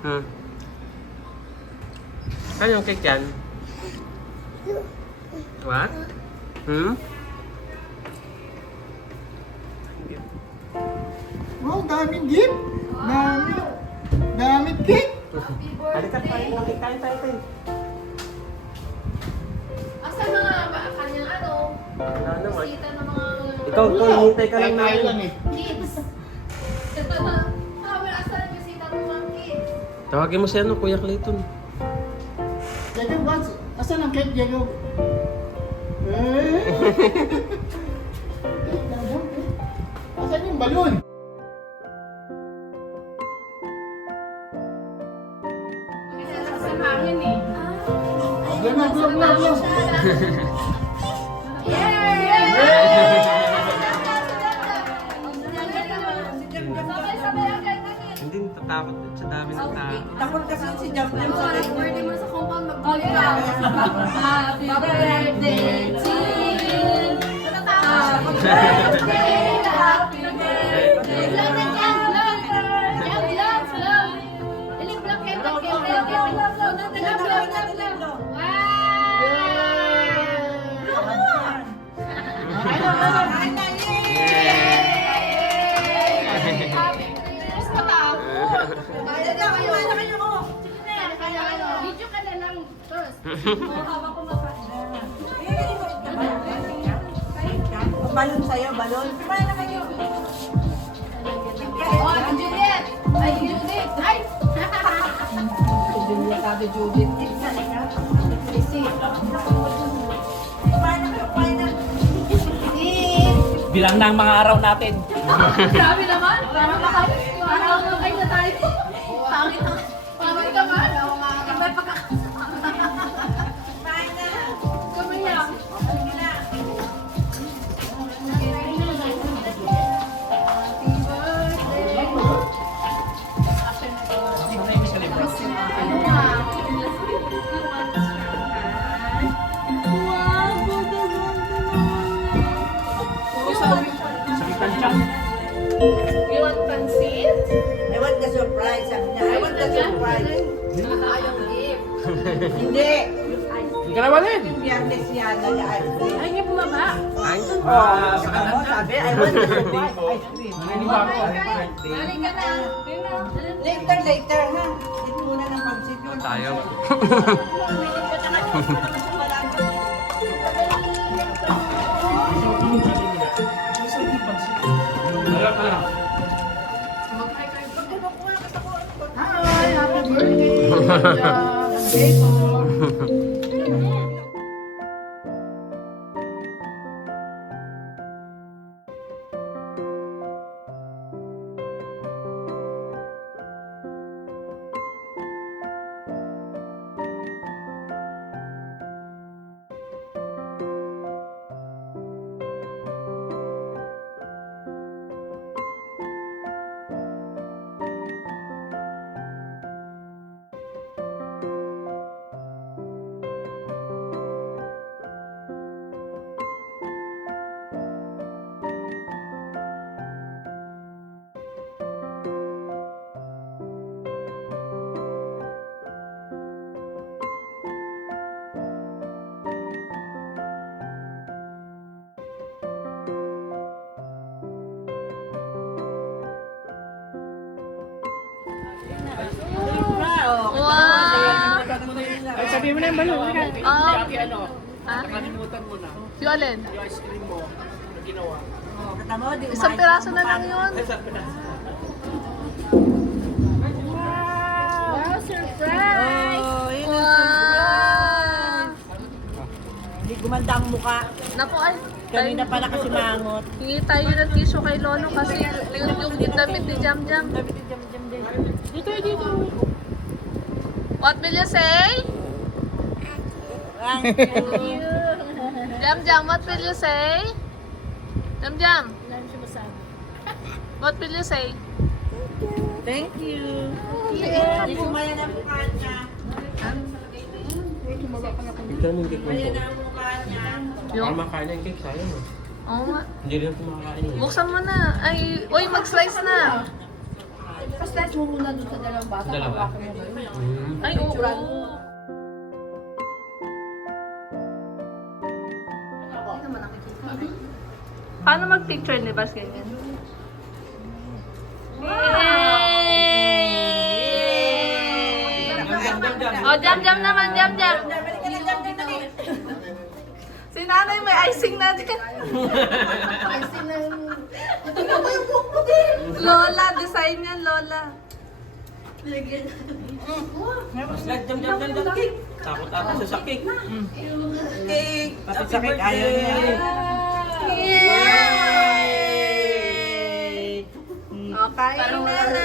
Ano yung cake yan? What? Wow, daming gift! Daming cake! Halika tayo, tayo. Asa mga kanyang ano? Ano naman? Bisita ng mga... Ikaw, hinihintay ka lang Tayo lang namin. eh. Kids. Sabi, asa ang bisita ng mga kids? Tawagin mo si ano, Kuya Clayton. Jacob, asan ang cake, Jacob? Eh? Asan yung balon? Sa hangin eh. Blog. Sabay-sabay agad. Hindi, natatakot din sa dami ng tao. Takot kasi si Jam Jam sa Happy birthday mo sa compound, mag-ball Happy birthday to you. Happy birthday, happy birthday. Vlog na dyan, vlog. Dyan, vlog. Dali, vlog kayo, vlog. Happy Christmas pa ta. Video ka na lang first. Habang kumakain. Balon sa'yo, balon. Kumain na kayo. Oh, si Juliet! Ay, Judith! Ay! Juliet, sabi Judith. Isi. Kumain na kayo, kumain na. Bilang na ang mga araw natin. Grabe naman! Parang ay na tayo. Pangit ka man. May pagkakasama. Kumain na. Kumayang. Sige na. You want pansit? I want the surprise, sabi niya. I want the surprise. Ayaw gift. Hindi. Hindi ka naman din. Biyernes yan, nag-ice cream. Ay, niya bumaba. Ay, Oh, sabi, I want the surprise ice cream. Balik ka na. Later, ha? Eat muna ng pansit yun. tayo. Hi, happy birthday! Ay, sabihin mo na yung balon. Jackie, ano? Ah? Nakalimutan mo na. Yung alin? Yung ice cream mo na ginawa. Isang piraso na lang yun. Wow, surprise! Wow! Hindi gumanda ang muka. Naku, ay. Kanina pala kasi mangot. Hingi tayo ng tissue kay Lolo kasi yung damit ni Jam Jam. Sabi ni Jam Jam din. Dito. What will you say? Thank you. Jam Jam, what will you say? Jam Jam. What will you say? Thank you. Hindi sumaya na ang mukha niya. Ikaw hindi ko. Sumaya na ang mukha niya. Baka makain ng cake, sayang eh. Oo nga. Hindi rin kumakain eh. Buksan mo na. Ay, uy, mag-slice na. Pa-slice mo muna doon sa dalawang bata. Dalawa? Hawakan mo doon. Ay, oo. Hindi naman nakikita. Paano mag-picture ni Bas ganyan? Oh, jam naman, jam. Si nanay may icing natin. Icing ng... Ito na ba yung buhok mo din? Lola, design yan, Lola. Jam. Takot ako sa sakit. Cake. Kapit sakit, ayaw niya. Oh, kain na na.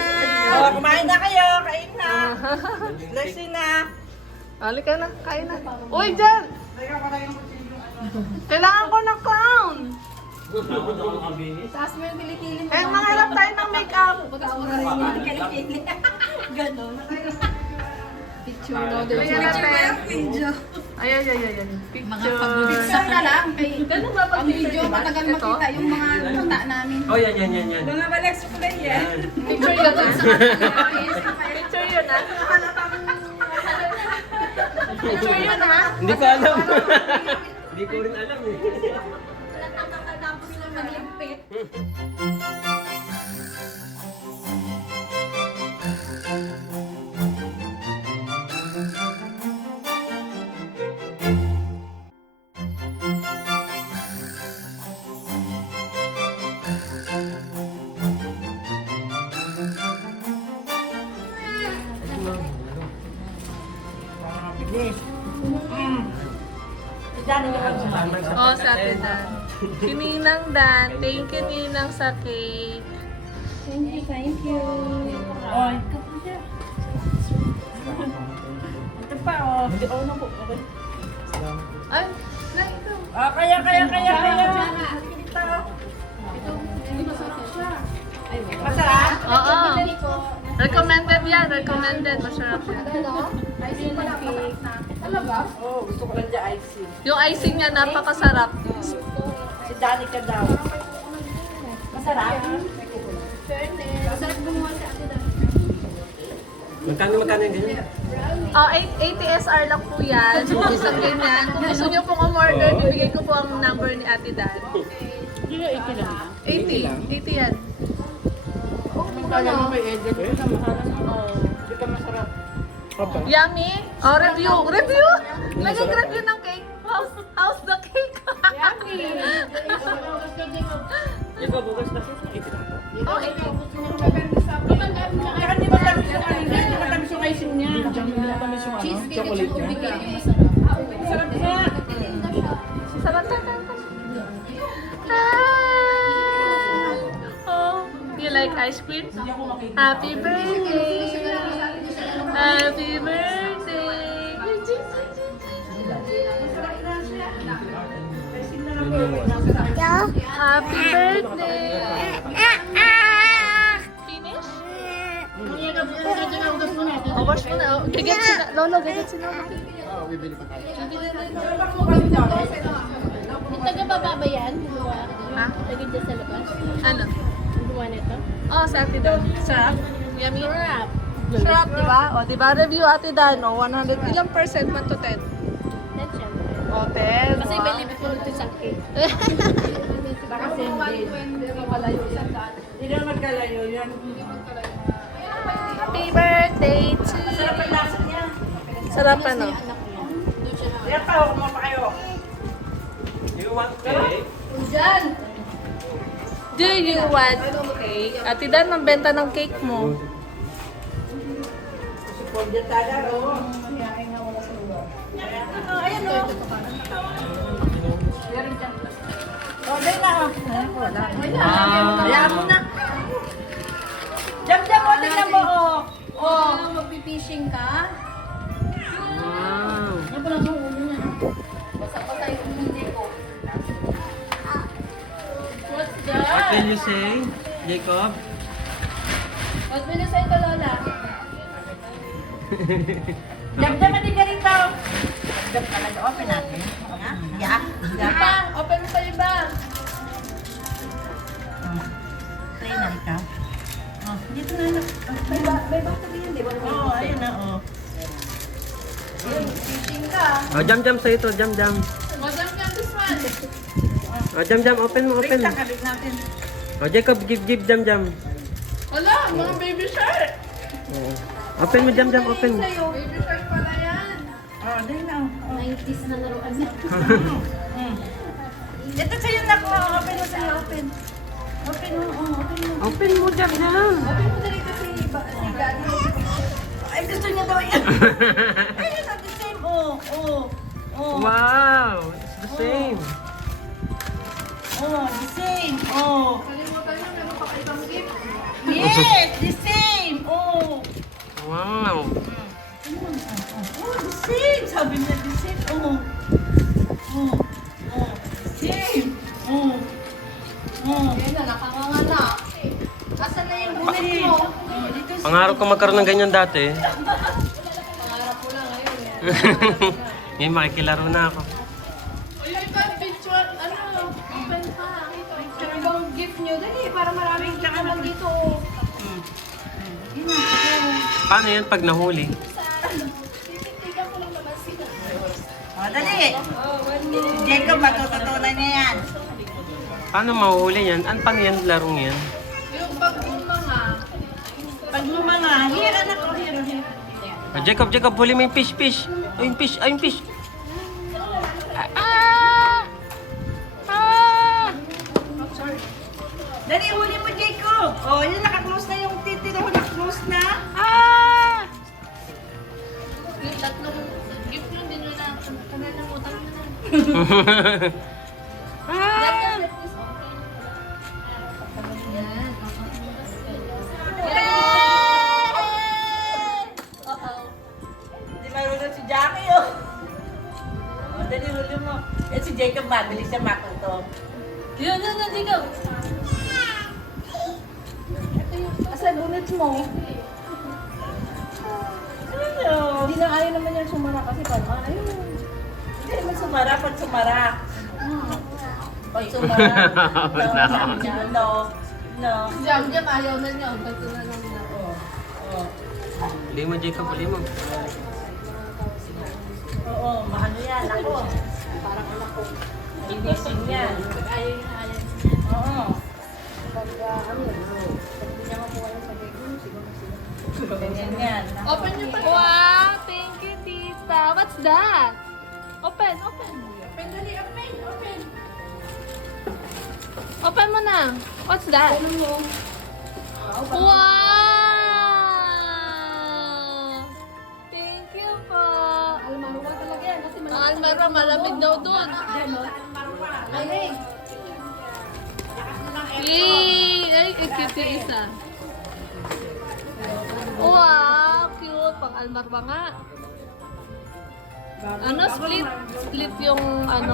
Oh, kumain na kayo, kain na. Blessing na. Halika na, kain na. Uy, dyan! Kailangan ko ng clown. Taas mo yung kilikili mo. Eh, mangharap tayo ng makeup. Pag-awa ka rin yung kilikili. Ganon. Picture daw. Picture natin. Video. Ay. Picture. Picture na lang. Ganun ba pag Ang video, matagal makita yung mga luta namin. Oh, yan. Mga balex ko na yan. Picture yun ah. Picture yun ah. Picture yun ah. Hindi ko alam. Hindi ko rin alam eh. Tapos lang magligpit. Oh, sa atin Dan. Si Ninang Dan. Thank you, Ninang, sa cake. Thank you. Oh, ito pa, oh. Oh, no po. Okay. Ay, na ito. Ah, kaya. Masarap? Oo. Recommended yan. Recommended. Masarap yan. Icing pala cake. Talaga? Oh, gusto ko lang dyan icing. Yung icing niya, napakasarap. Si Danica daw. Masarap? Masarap gumawa sa atin. Magkano yung ganyan? Oh, 80 SR lang po yan. Isang ganyan. Kung gusto niyo pong umorder, bibigay ko po ang number ni Ate Dan. 80 yan. Kaya mo may edit. Oh. Hindi ka masarap. Yummy? Oh, review! Nag-review ng cake. How's the cake? Yung pa, bukas na. Oh, 80. Saka di ba tamis yung ano niya? Di ba tamis yung icing niya? Cheesecake at saka bigay yung masarap. Masarap niya. Sarap na. Hi! Oh, you like ice cream? Happy birthday! Happy birthday! Happy birthday! Finish? Oh, wash mo na. Gagat si Lolo, gagat si Lolo. Oo, bibili pa tayo. Taga-baba ba yan? Ha? Lagyan dyan sa labas? Ano? Gumawa nito? Oh, sa Ate Dan. Sarap? Yummy? Sarap, di ba? O, di ba? Review Ate Dan, o. 100, ilang percent man to 10? Net siya. O, 10. Kasi may limit mo ito sa cake. Baka hindi. Hindi naman magkalayo yan. Happy birthday to you. Sarap ang lasa niya. Sarap ano? Yan pa, kumapa pa kayo. You want cake? Diyan! Do you want cake? Ate Dan, ang benta ng cake mo. Support dyan talaga, oh. Ayan, oh. Oh, dahil na, oh. Hayaan mo na. Jam, oh, tingnan mo, oh. Oh, magpipishing ka? Wow. Ano pa lang yung ulo niya? Basa-basa yung hindi ko. What's What that? can you say, Jacob? What will you say to Lola? Jam, hindi ka rin daw. Jam talaga, open natin. Yeah. Iba! Open mo sa iba! Try na ikaw. Dito na anak. May battery yan, di ba? Oo, ayun na, oh. Fishing ka. Oh, jam sa'yo to, jam. Madam ka this one. Oh, jam, open mo, Wait open. lang, kabit natin. Oh, Jacob, give jam. Wala, mga baby shark. Oo. Open mo, jam, open. Sa'yo. Baby shark pala yan. Oh, dahil na. Oh. 90s na laruan na. Ito sa'yo na ko. Open mo sa'yo, open. Open mo, open mo. Open mo, jam. Open mo dali kasi Daddy. Ay, gusto niya daw yan. Ayun na, the same. Oh. Wow, it's the same. Oh, the same. Oh. Kalimutan mo, meron pa kayo pang gift. Yes, the same. Oh. Wow. Oh, the same. Sabi niya, the same. Oh. Same. Yan na, nakanganga na. Asan na yung bullet mo? Dito sa... Pangarap ko magkaroon ng ganyan dati. Pangarap ko lang ngayon eh. Ngayon makikilaro na ako. Ayun ba, picture, open pa. Ano bang gift nyo? Dali, para maraming gift naman dito. Paano yan pag nahuli? Titigan ko lang naman sila. Oh, dali. Si Jacob, matututunan niya yan. Paano mahuhuli yan? Paano yan larong yan? Yung pag mga, Pag mo mga, here anak ko, here. Oh, Jacob, huli mo yung fish. Ayun fish. Dali, huli mo, Jacob. Oh, yun, naka-close na yung titira ko, naka-close na. yung tatlong gift nyo, din nyo na, kanalimutan nyo na. Yan. Hindi marunong si Jackie, oh. Oh, dali, huli mo. Eh, si Jacob, mabilis siya matuto. Yun, ikaw. Asa bullets mo? Ano? Hindi na ayaw naman yan sumara kasi parang ayun. Hindi naman sumara, pag sumara. Pag sumara. Sabi niya, no. Jam ayaw na niya. Ba't na lang na. Huli mo, Jacob, huli mo. Oo, mahalo yan. Ako. Parang anak ko. Ginising yan. Pag ayaw niya, ayaw. Oo. Pag ano yun, pag hindi niya makuha yung sabi ko, siguro. Ganyan yan. Open niyo pa. Wow, thank you, tita. What's that? Open. Open, dali, open. Open mo na. What's that? Wow! Thank you po. Almarwa talaga yan. Kasi Almarwa, malamig daw doon. Ay, ay, cute yung isa. Wow, cute. Pang Almarwa nga. Ano, split yung ano.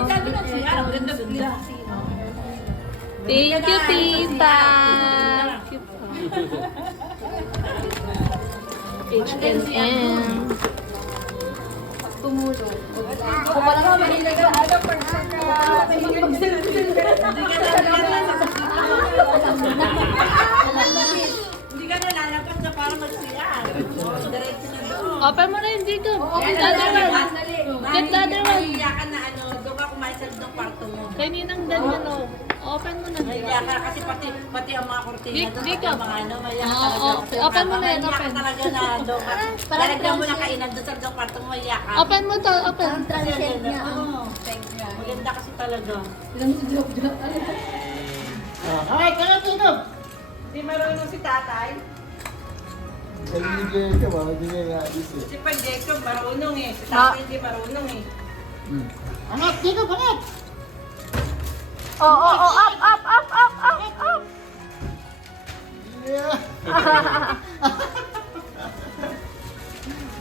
Thank you, tita. Cute pa. H&M. Tumulong. Ako pala nga, mahilig ka. Ano, Hindi ka nalalapat na para mag-CR. Diretso na doon. Open mo na yung Jacob. Get the other one. Get the other one. Iyakan na ano, doon ka kumain sa doon kwarto mo. Kaninang ganyan o. Open mo na. Mahiya ka kasi pati ang mga kortina doon, pati ang mga ano, mahiya ka Oo, talaga. okay. Open mo na yan, Mahiya ka open. talaga na doon ka. Lalagyan mo na kainan doon sa doon kwarto mo, mahiya ka. Open mo to. Open. Transient niya. Maganda kasi talaga. Ay, kaya Jacob! Hindi marunong si tatay. Nagigil ka ba? Hindi niya naayos eh. Si pa Jacob marunong eh. Si tatay hindi marunong eh. Angat, Jacob, angat! Up. Yeah.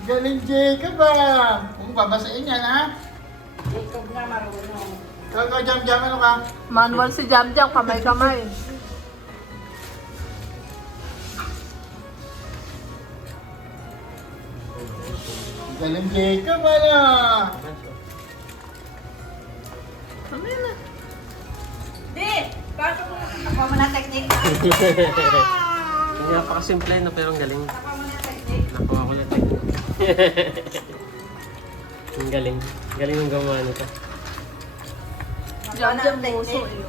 Galing Jacob ah! Kung babasain yan ha? Jacob nga marunong. Ikaw, jam, ano ka? Manual si Jam, kamay-kamay. Galing Jacob ano? Di! Pasok mo. Ako mo na technique. Napakasimple na pero ang galing. Nakuha ko na technique. Ang galing. Galing ng gumawa nito. Jam-jam puso eh.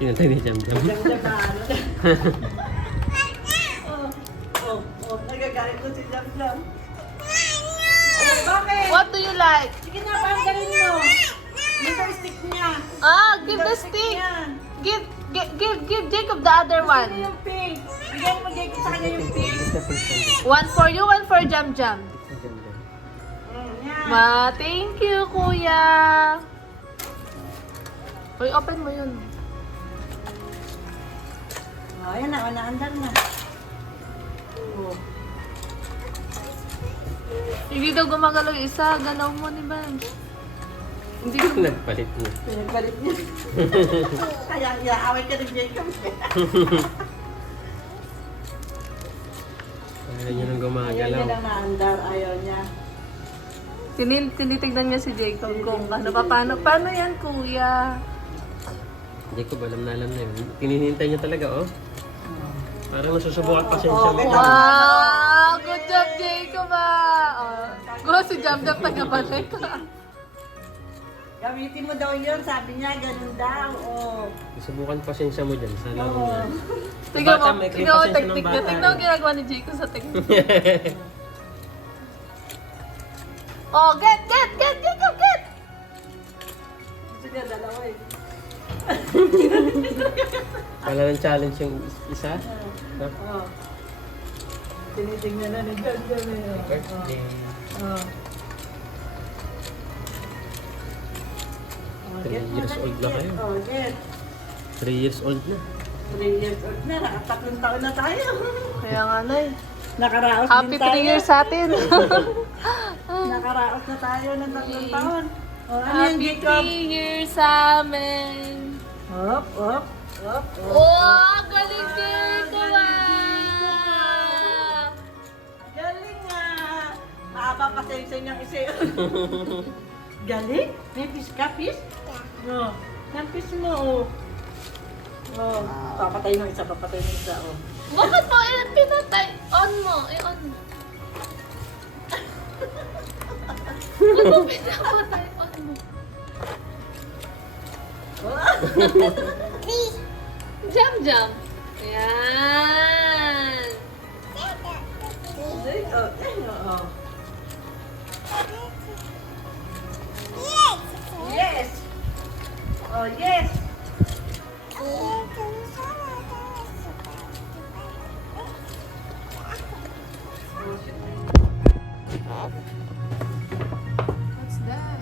Pinatay ni Jam Jam. Jam-jam na ano. Nagagalit ko si Jam-jam. Bakit? What do you like? Sige na, parang galing mo. Ito yung stick niya. Give the stick. Yan. Give Jacob the other Ano one. yung pink? Bigyan mo Jacob sa kanya yung pink. One for you, one for Jam Jam. Yan. Thank you, kuya. Uy, open mo yun. Oh, yan na, naandar na. Oh. Hindi daw gumagalaw yung isa. Galaw mo ni Ben. Hindi ko. Nagpalit niya. Pinagpalit niya. Kaya iaaway ka rin Jacob. Ayaw niya nang Ayaw gumagalaw. niya lang naandar, ayaw niya. Tinitignan niya si Jacob kung ano pa. Paano yan, kuya? Jacob, alam na yun. Tinihintay niya talaga, oh. Parang nasusubukan pa siya Oh, mo. Wow! Good job, Jacob Go si Jam Jam tagabalik. Gamitin mo daw yun, sabi niya, ganun daw. Oh. Susubukan pasensya mo dyan sa laro Oo. niya. Tingnan mo, May tingnan mo pasensya ng teknik niya. bata, Tingnan mo eh. ginagawa ni Jacob sa teknik. Oh, get, Jacob, get! Gusto niya dalawa eh. Wala ng challenge yung isa. No? Oh. Tinitingnan na ni John John eh. Birthday. Oh. 3 years old na kayo. Oh, get. 3 years old na. 3 years old na, nakatatlong taon na tayo. Kaya nga na eh. Nakaraos Happy din tayo. 3 years sa atin. Nakaraos na tayo ng 3 taon. Oh, ano yan, Happy Jacob? 3 years sa amin. Hop, hop, hop, hop. Oh, galing Jacob Galing nga. Mahaba pa sa niyang isa. Galing? May fish ka, fish? No. Ang fish mo, oh. Oh, papatay ng isa, papatay ng isa, oh. Bakit mo pinatay? On mo, on mo. Bakit mo pinapatay? On mo. Jam, jam. Ayan. Oh. Yes! Oh, yes! What's that?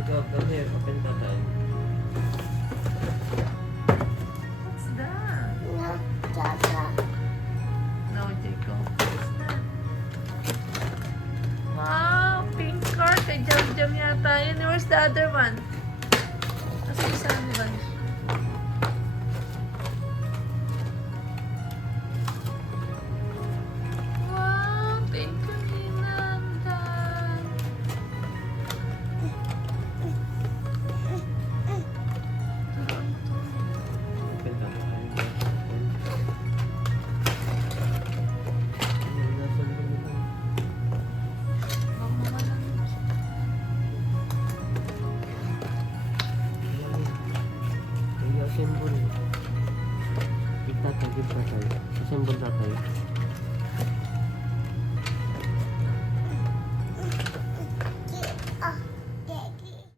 Jacob, come here. Open the time. What's that? No, Jacob. What's that? Wow, pink car. Kay Jam Jam yata yun. Where's the other one? Kasi isa ni Vanish. Wow, thank you, Ninang. Open the time. Kita tagib pa tayo. symbol tatay.